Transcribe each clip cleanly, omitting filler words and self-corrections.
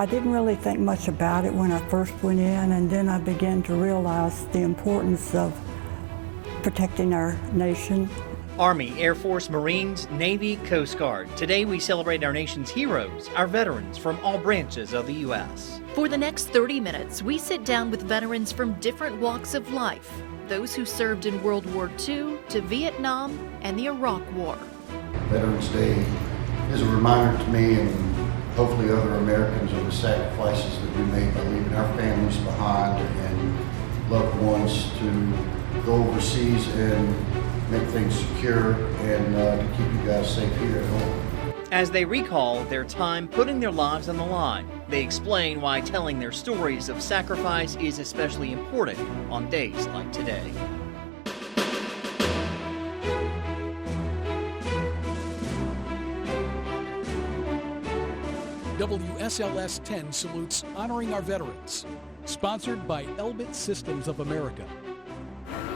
I didn't really think much about it when I first went in, and then I began to realize the importance of protecting our nation. Army, Air Force, Marines, Navy, Coast Guard. Today we celebrate our nation's heroes, our veterans from all branches of the U.S. For the next 30 minutes, we sit down with veterans from different walks of life. Those who served in World War II to Vietnam and the Iraq War. Veterans Day is a reminder to me and hopefully other Americans of the sacrifices that we made by leaving our families behind and loved ones to go overseas and make things secure and to keep you guys safe here at home. As they recall their time putting their lives on the line, they explain why telling their stories of sacrifice is especially important on days like today. WSLS 10 salutes Honoring Our Veterans, sponsored by Elbit Systems of America.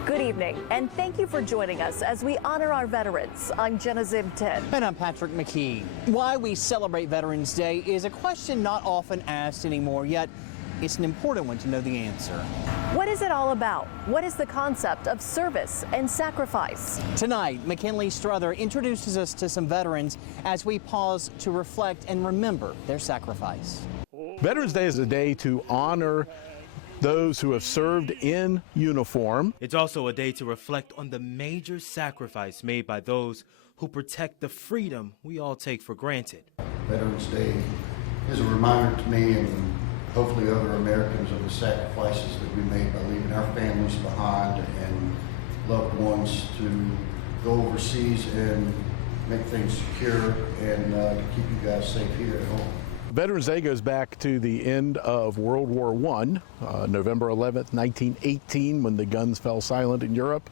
Good evening, and thank you for joining us as we honor our veterans. I'm Jenna Zib 10. And I'm Patrick McKee. Why we celebrate Veterans Day is a question not often asked anymore, yet it's an important one to know the answer. What is it all about? What is the concept of service and sacrifice? Tonight, McKinley Strother introduces us to some veterans as we pause to reflect and remember their sacrifice. Veterans Day is a day to honor those who have served in uniform. It's also a day to reflect on the major sacrifice made by those who protect the freedom we all take for granted. Veterans Day is a reminder to me and hopefully other Americans of the sacrifices that we made by leaving our families behind and loved ones to go overseas and make things secure and to keep you guys safe here at home. Veterans Day goes back to the end of World War I, November 11th, 1918, when the guns fell silent in Europe,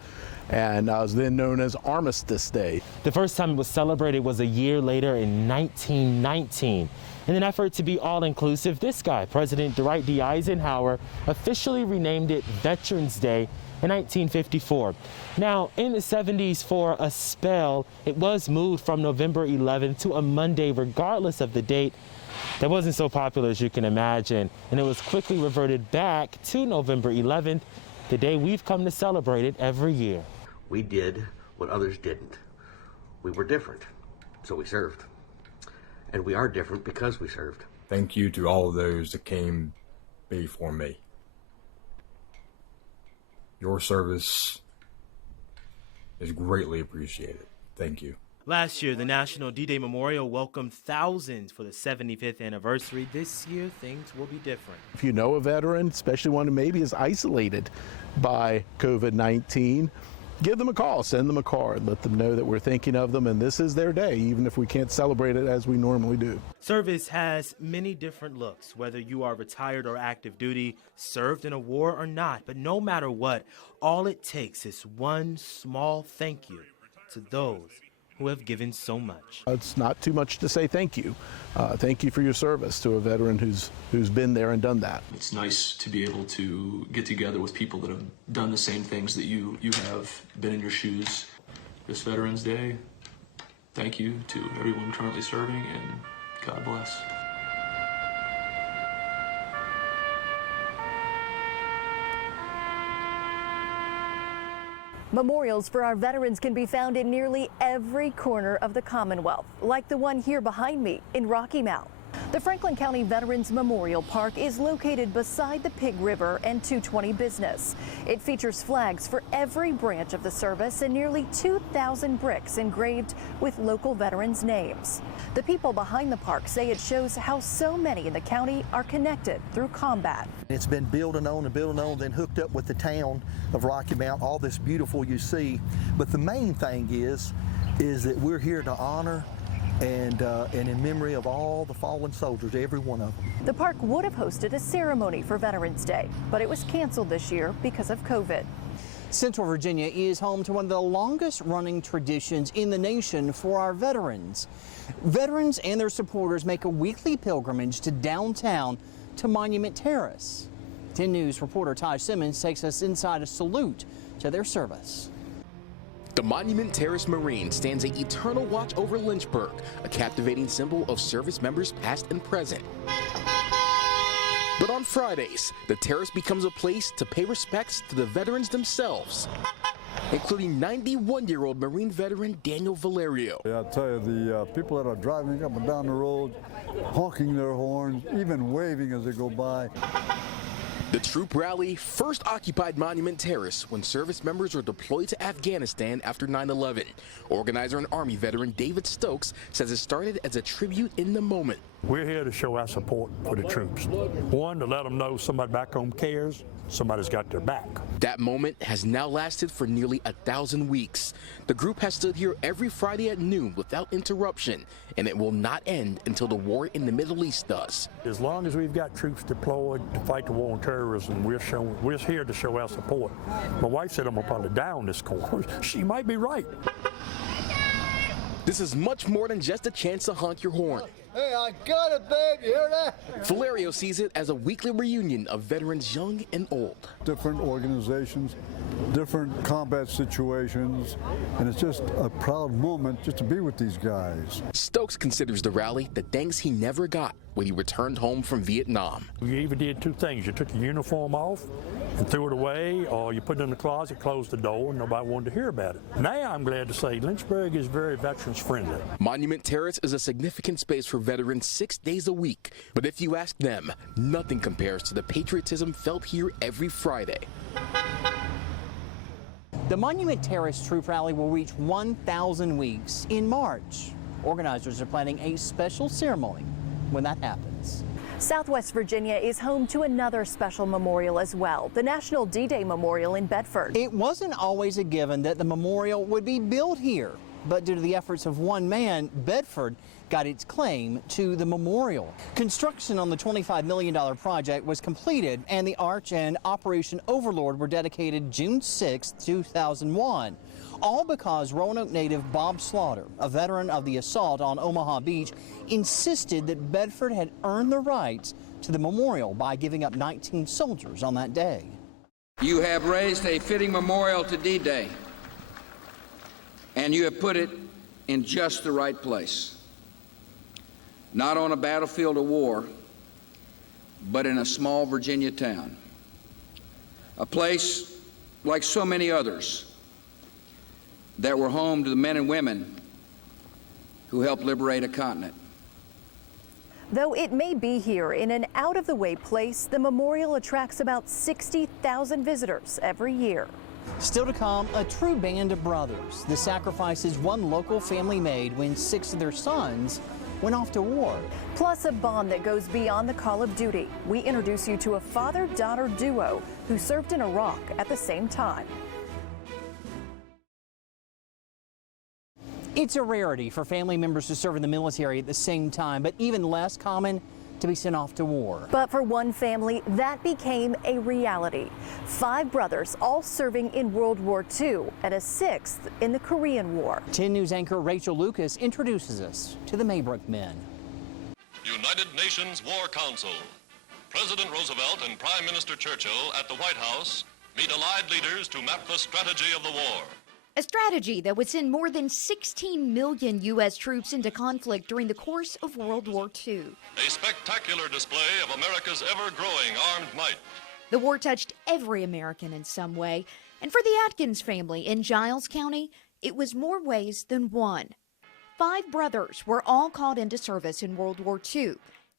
and was then known as Armistice Day. The first time it was celebrated was a year later in 1919. In an effort to be all-inclusive, this guy, President Dwight D. Eisenhower, officially renamed it Veterans Day in 1954. Now, in the 70s, for a spell, it was moved from November 11th to a Monday, regardless of the date. That wasn't so popular as you can imagine, and it was quickly reverted back to November 11th, the day we've come to celebrate it every year. We did what others didn't. We were different, so we served. And we are different because we served. Thank you to all of those that came before me. Your service is greatly appreciated. Thank you. Last year, the National D-Day Memorial welcomed thousands for the 75th anniversary. This year, things will be different. If you know a veteran, especially one who maybe is isolated by COVID-19, give them a call, send them a card, let them know that we're thinking of them, and this is their day, even if we can't celebrate it as we normally do. Service has many different looks, whether you are retired or active duty, served in a war or not. But no matter what, all it takes is one small thank you to those who have given so much. It's not too much to say thank you. Thank you for your service to a veteran who's been there and done that. It's nice to be able to get together with people that have done the same things that you have, been in your shoes. This Veterans Day, thank you to everyone currently serving, and God bless. Memorials for our veterans can be found in nearly every corner of the Commonwealth, like the one here behind me in Rocky Mount. The Franklin County Veterans Memorial Park is located beside the Pig River and 220 Business. It features flags for every branch of the service and nearly 2,000 bricks engraved with local veterans' names. The people behind the park say it shows how so many in the county are connected through combat. It's been building on and building on, then hooked up with the town of Rocky Mount, all this beautiful you see. But the main thing is that we're here to honor and in memory of all the fallen soldiers, every one of them. The park would have hosted a ceremony for Veterans Day, but it was canceled this year because of COVID. Central Virginia is home to one of the longest running traditions in the nation for our veterans. Veterans and their supporters make a weekly pilgrimage to downtown to Monument Terrace. 10 News reporter Taj Simmons takes us inside a salute to their service. The Monument Terrace Marine stands an eternal watch over Lynchburg, a captivating symbol of service members past and present. But on Fridays, the Terrace becomes a place to pay respects to the veterans themselves, including 91-year-old Marine veteran Daniel Valerio. Yeah, I tell you, the people that are driving up and down the road, honking their horns, even waving as they go by. The troop rally first occupied Monument Terrace when service members were deployed to Afghanistan after 9/11. Organizer and Army veteran David Stokes says it started as a tribute in the moment. We're here to show our support for the troops. One, to let them know somebody back home cares, somebody's got their back. That moment has now lasted for nearly 1,000 weeks. The group has stood here every Friday at noon without interruption, and it will not end until the war in the Middle East does. As long as we've got troops deployed to fight the war on terrorism, we're here to show our support. My wife said I'm gonna probably die on this course. She might be right. This is much more than just a chance to honk your horn. Hey, I got it, babe. You hear that? Valerio sees it as a weekly reunion of veterans young and old. Different organizations, different combat situations, and it's just a proud moment just to be with these guys. Stokes considers the rally the thanks he never got when he returned home from Vietnam. You either did two things. You took your uniform off and threw it away, or you put it in the closet, closed the door, and nobody wanted to hear about it. Now I'm glad to say Lynchburg is very veterans friendly. Monument Terrace is a significant space for veterans 6 days a week, but if you ask them, nothing compares to the patriotism felt here every Friday. The Monument Terrace troop rally will reach 1,000 weeks in March. Organizers are planning a special ceremony when that happens. Southwest Virginia is home to another special memorial as well, the National D-Day Memorial in Bedford. It wasn't always a given that the memorial would be built here, but due to the efforts of one man, Bedford got its claim to the memorial. Construction on the $25 million project was completed, and the Arch and Operation Overlord were dedicated June 6, 2001. All because Roanoke native Bob Slaughter, a veteran of the assault on Omaha Beach, insisted that Bedford had earned the rights to the memorial by giving up 19 soldiers on that day. You have raised a fitting memorial to D-Day, and you have put it in just the right place. Not on a battlefield of war, but in a small Virginia town. A place like so many others that were home to the men and women who helped liberate a continent. Though it may be here in an out-of-the-way place, the memorial attracts about 60,000 visitors every year. Still to come, a true band of brothers. The sacrifices one local family made when 6 of their sons went off to war. Plus a bond that goes beyond the call of duty. We introduce you to a father-daughter duo who served in Iraq at the same time. It's a rarity for family members to serve in the military at the same time, but even less common to be sent off to war. But for one family, that became a reality. 5 brothers, all serving in World War II, and a 6th in the Korean War. 10 News anchor Rachel Lucas introduces us to the Maybrook Men. United Nations War Council. President Roosevelt and Prime Minister Churchill at the White House meet allied leaders to map the strategy of the war. A strategy that would send more than 16 million U.S. troops into conflict during the course of World War II. A spectacular display of America's ever-growing armed might. The war touched every American in some way, and for the Atkins family in Giles County, it was more ways than one. 5 brothers were all called into service in World War II: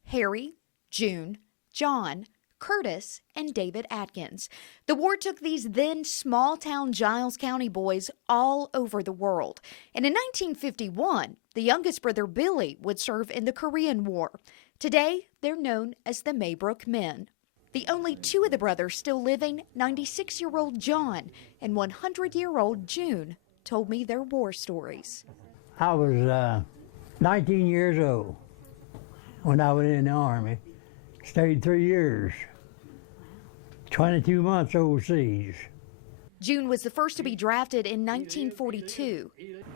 Harry, June, John, Curtis, and David Atkins. The war took these then small-town Giles County boys all over the world. And in 1951, the youngest brother, Billy, would serve in the Korean War. Today, they're known as the Maybrook Men. The only 2 of the brothers still living, 96-year-old John and 100-year-old June, told me their war stories. I was 19 years old when I was in the Army. Stayed 3 years. 22 months overseas. June was the first to be drafted in 1942.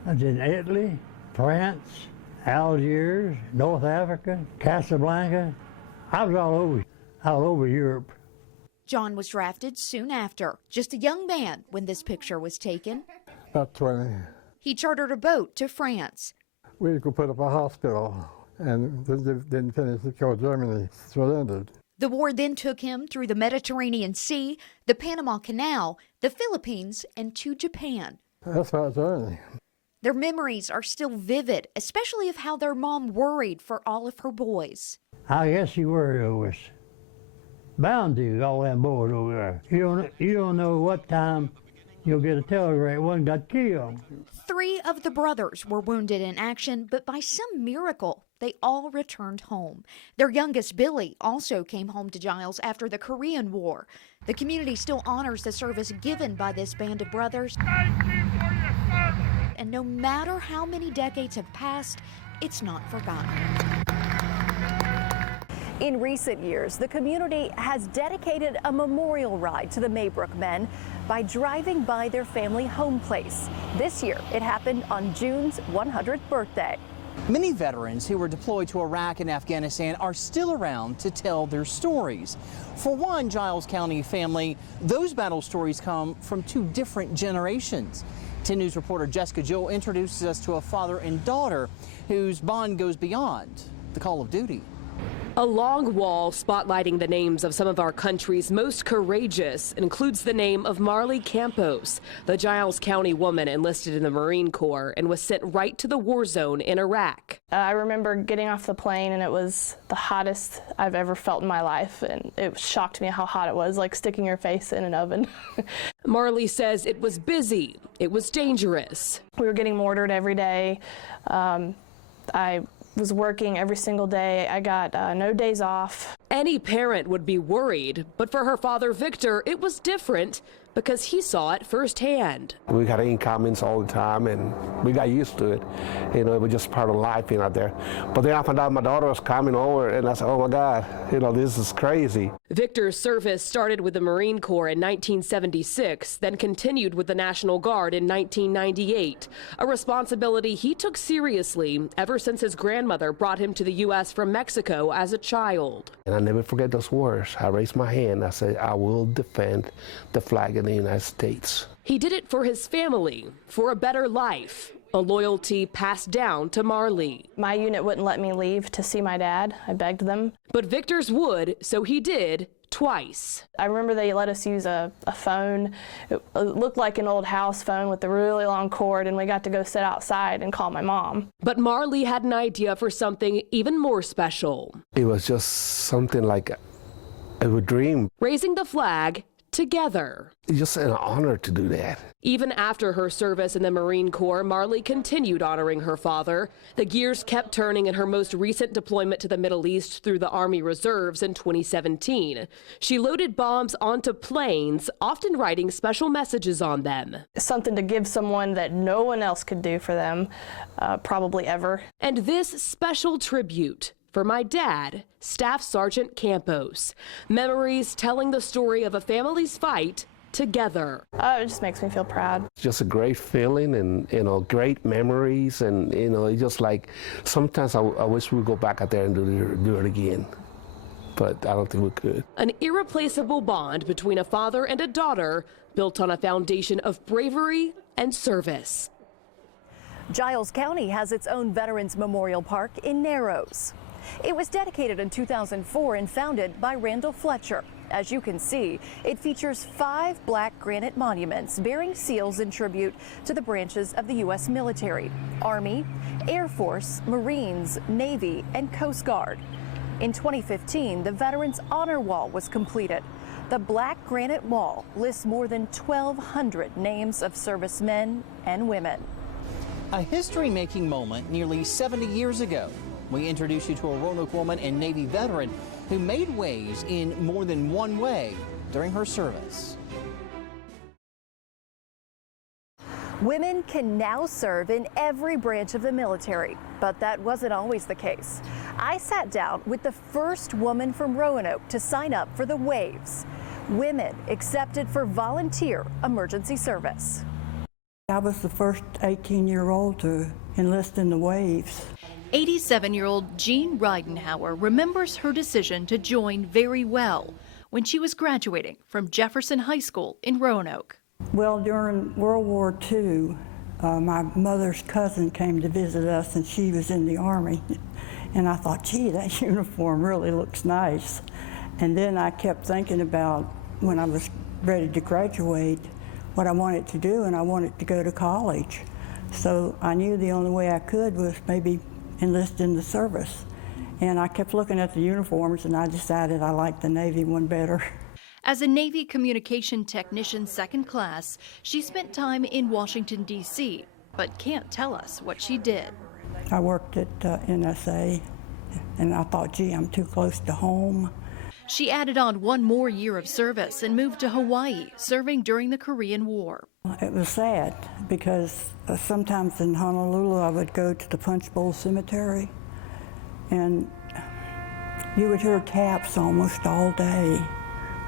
I was in Italy, France, Algiers, North Africa, Casablanca. I was all over Europe. John was drafted soon after, just a young man when this picture was taken. About 20. He chartered a boat to France. We could put up a hospital and didn't finish until Germany surrendered. The war then took him through the Mediterranean Sea, the Panama Canal, the Philippines, and to Japan. That's right, certainly. Their memories are still vivid, especially of how their mom worried for all of her boys. I guess you worried over us. Bound to, all them boys over there. You don't know what time you'll get a telegram. One got killed. 3 of the brothers were wounded in action, but by some miracle, they all returned home. Their youngest, Billy, also came home to Giles after the Korean War. The community still honors the service given by this band of brothers. And no matter how many decades have passed, it's not forgotten. In recent years, the community has dedicated a memorial ride to the Maybrook Men by driving by their family home place. This year, it happened on June's 100th birthday. Many veterans who were deployed to Iraq and Afghanistan are still around to tell their stories. For one Giles County family, those battle stories come from 2 different generations. 10 News reporter Jessica Joel introduces us to a father and daughter whose bond goes beyond the call of duty. A long wall spotlighting the names of some of our country's most courageous includes the name of Marley Campos, the Giles County woman enlisted in the Marine Corps and was sent right to the war zone in Iraq. I remember getting off the plane and it was the hottest I've ever felt in my life, and it shocked me how hot it was, like sticking your face in an oven. Marley says it was busy, it was dangerous. We were getting mortared every day. I was working every single day. I got no days off. Any parent would be worried, but for her father, Victor, it was different because he saw it firsthand. We got incomings all the time, and we got used to it. You know, it was just part of life being out there. But then I found out my daughter was coming over, and I said, oh my God, you know, this is crazy. Victor's service started with the Marine Corps in 1976, then continued with the National Guard in 1998, a responsibility he took seriously ever since his grandmother brought him to the U.S. from Mexico as a child. And I never forget those words. I raised my hand. I said, I will defend the flag of the United States. He did it for his family, for a better life, a loyalty passed down to Marley. My unit wouldn't let me leave to see my dad. I begged them. But Victor's would, so he did twice. I remember they let us use a phone. It looked like an old house phone with a really long cord, and we got to go sit outside and call my mom. But Marley had an idea for something even more special. It was just something like a dream. Raising the flag together. It's just an honor to do that. Even after her service in the Marine Corps, Marley continued honoring her father. The gears kept turning in her most recent deployment to the Middle East through the Army Reserves in 2017. She loaded bombs onto planes, often writing special messages on them. Something to give someone that no one else could do for them, probably ever. And this special tribute for my dad, Staff Sergeant Campos. Memories telling the story of a family's fight together. It just makes me feel proud. It's just a great feeling, and you know, great memories, and you know, it's just like sometimes I wish we'd go back out there and do it again, but I don't think we could. An irreplaceable bond between a father and a daughter built on a foundation of bravery and service. Giles County has its own Veterans Memorial Park in Narrows. It was dedicated in 2004 and founded by Randall Fletcher. As you can see, it features 5 black granite monuments bearing seals in tribute to the branches of the U.S. military, Army, Air Force, Marines, Navy, and Coast Guard. In 2015, the Veterans Honor Wall was completed. The black granite wall lists more than 1,200 names of servicemen and women. A history-making moment nearly 70 years ago. We introduce you to a Roanoke woman and Navy veteran who made waves in more than one way during her service. Women can now serve in every branch of the military, but that wasn't always the case. I sat down with the first woman from Roanoke to sign up for the Waves. Women accepted for volunteer emergency service. I was the first 18-year-old to enlist in the Waves. 87-year-old Jean Ridenhour remembers her decision to join very well when she was graduating from Jefferson High School in Roanoke. Well, during World War II, my mother's cousin came to visit us, and she was in the Army. And I thought, gee, that uniform really looks nice. And then I kept thinking about when I was ready to graduate, what I wanted to do, and I wanted to go to college. So I knew the only way I could was maybe enlist in the service. And I kept looking at the uniforms, and I decided I liked the Navy one better. As a Navy communication technician second class, she spent time in Washington, D.C., but can't tell us what she did. I worked at NSA, and I thought, gee, I'm too close to home. She added on one more year of service and moved to Hawaii, serving during the Korean War. It was sad because sometimes in Honolulu I would go to the Punch Bowl Cemetery, and you would hear taps almost all day.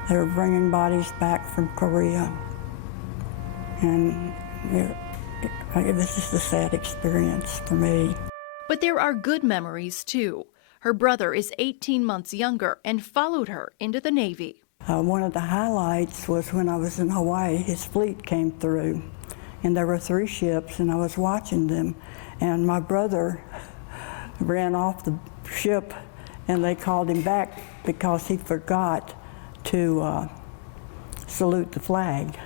They were bringing bodies back from Korea, and it was just a sad experience for me. But there are good memories, too. Her brother is 18 months younger and followed her into the Navy. One of the highlights was when I was in Hawaii, his fleet came through, and there were 3 ships, and I was watching them, and my brother ran off the ship, and they called him back because he forgot to salute the flag.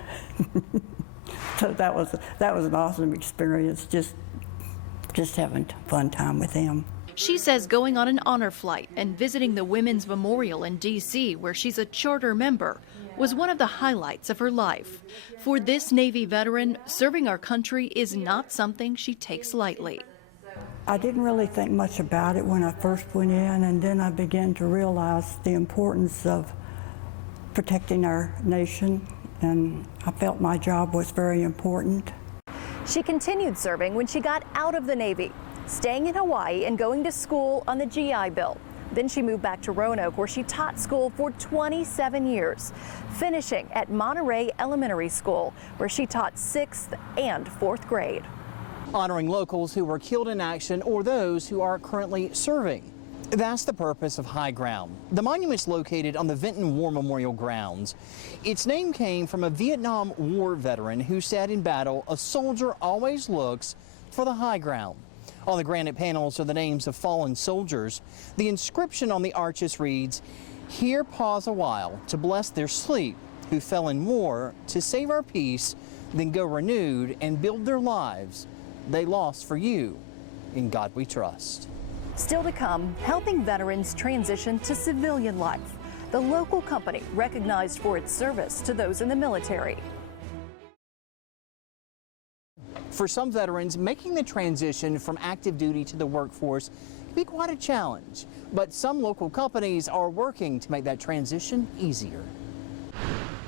So that was an awesome experience, just having a fun time with him. She says going on an honor flight and visiting the Women's Memorial in D.C., where she's a charter member, was one of the highlights of her life. For this Navy veteran, serving our country is not something she takes lightly. I didn't really think much about it when I first went in, and then I began to realize the importance of protecting our nation, and I felt my job was very important. She continued serving when she got out of the Navy, staying in Hawaii and going to school on the GI Bill. Then she moved back to Roanoke, where she taught school for 27 years, finishing at Monterey Elementary School, where she taught 6th and 4th grade. Honoring locals who were killed in action or those who are currently serving. That's the purpose of High Ground. The monument's located on the Vinton War Memorial grounds. Its name came from a Vietnam War veteran who said in battle, a soldier always looks for the high ground. On the granite panels are the names of fallen soldiers. The inscription on the arches reads, "Here pause a while to bless their sleep, who fell in war to save our peace, then go renewed and build their lives they lost for you. In God we trust." Still to come, helping veterans transition to civilian life. The local company recognized for its service to those in the military. For some veterans, making the transition from active duty to the workforce can be quite a challenge, but some local companies are working to make that transition easier.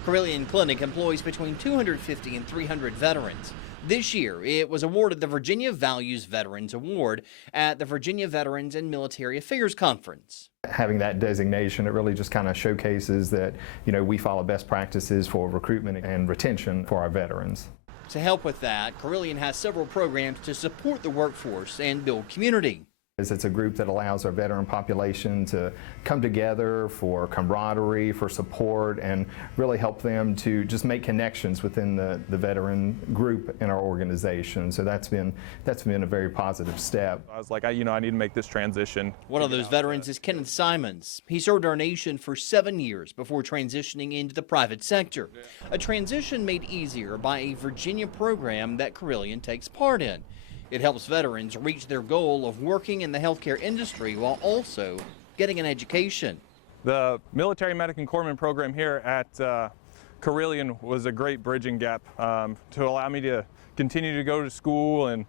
Carillion Clinic employs between 250 and 300 veterans. This year, it was awarded the Virginia Values Veterans Award at the Virginia Veterans and Military Affairs Conference. Having that designation, it really just kind of showcases that, we follow best practices for recruitment and retention for our veterans. To help with that, Carillion has several programs to support the workforce and build community. It's a group that allows our veteran population to come together for camaraderie, for support, and really help them to just make connections within the veteran group in our organization. So that's been a very positive step. I was like, I need to make this transition. One of those veterans is Kenneth Simons. He served our nation for 7 years before transitioning into the private sector. A transition made easier by a Virginia program that Carillion takes part in. It helps veterans reach their goal of working in the healthcare industry while also getting an education. The Military Medic and Corpsman program here at Carillion was a great bridging gap to allow me to continue to go to school and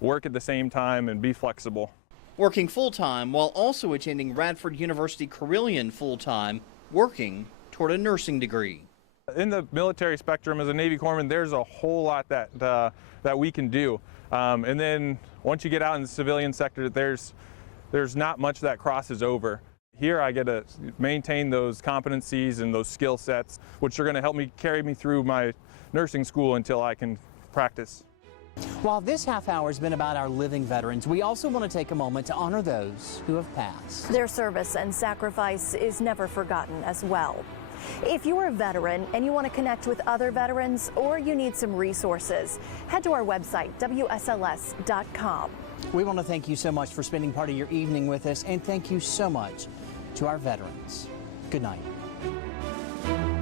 work at the same time and be flexible. Working full-time while also attending Radford University Carillion full-time, working toward a nursing degree. In the military spectrum as a Navy corpsman, there's a whole lot that we can do. And then once you get out in the civilian sector, there's not much that crosses over. Here I get to maintain those competencies and those skill sets, which are going to help me carry me through my nursing school until I can practice. While this half hour has been about our living veterans, we also want to take a moment to honor those who have passed. Their service and sacrifice is never forgotten as well. If you're a veteran and you want to connect with other veterans or you need some resources, head to our website, WSLS.com. We want to thank you so much for spending part of your evening with us, and thank you so much to our veterans. Good night.